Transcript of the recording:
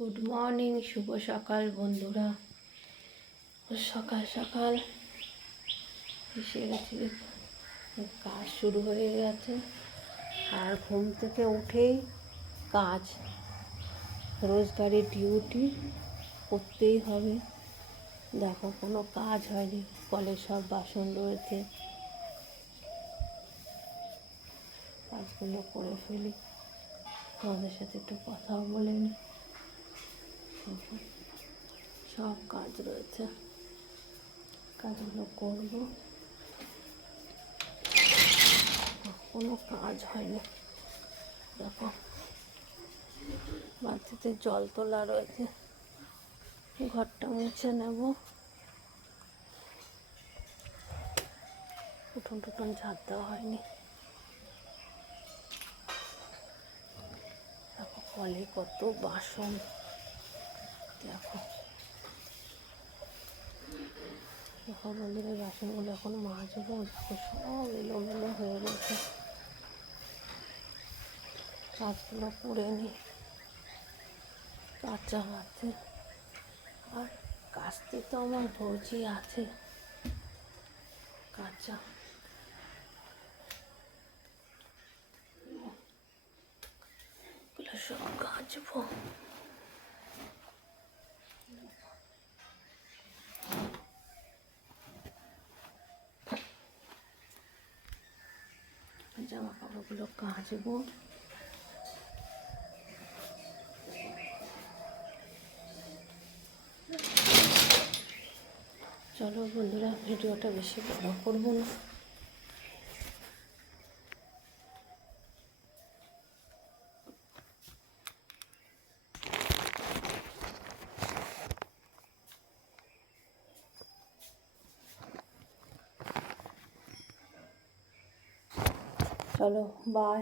Good morning, শুভ সকাল বন্ধুরা। সকাল সকাল এসে গেছি, কাজ শুরু হয়ে গেছে। আর ঘুম থেকে উঠেই কাজ, রোজগারের ডিউটি করতেই হবে। দেখো কোনো কাজ হয়নি, কলের সব বাসন রয়েছে, কাজগুলো করে ফেলি। তোমাদের সাথে একটু কথাও বলে নিই। সব কাজ রয়েছে, কাজগুলো করব। কোনো কাজ হয়নি। দেখো বালতিতে জল তোলা রয়েছে, ঘরটা মুছে নেব। উঠোন টুটন ঝাড় দেওয়া হয়নি। দেখো কলে কত বাসন, দেখো দেখো বন্ধুরা, বাসনগুলো এখন মাজবো। দেখো সব এলোমেলো হয়ে গেছে, কাজগুলো করে নি। কাঁচা আছে, আর কাচতে তো আমার ভৌজি আছে, কাঁচা সব কাচবো। জামা কাপড়গুলো কাচবো। চলো বন্ধুরা, ভিডিওটা বেশি বড় করবো না। চলো বাই।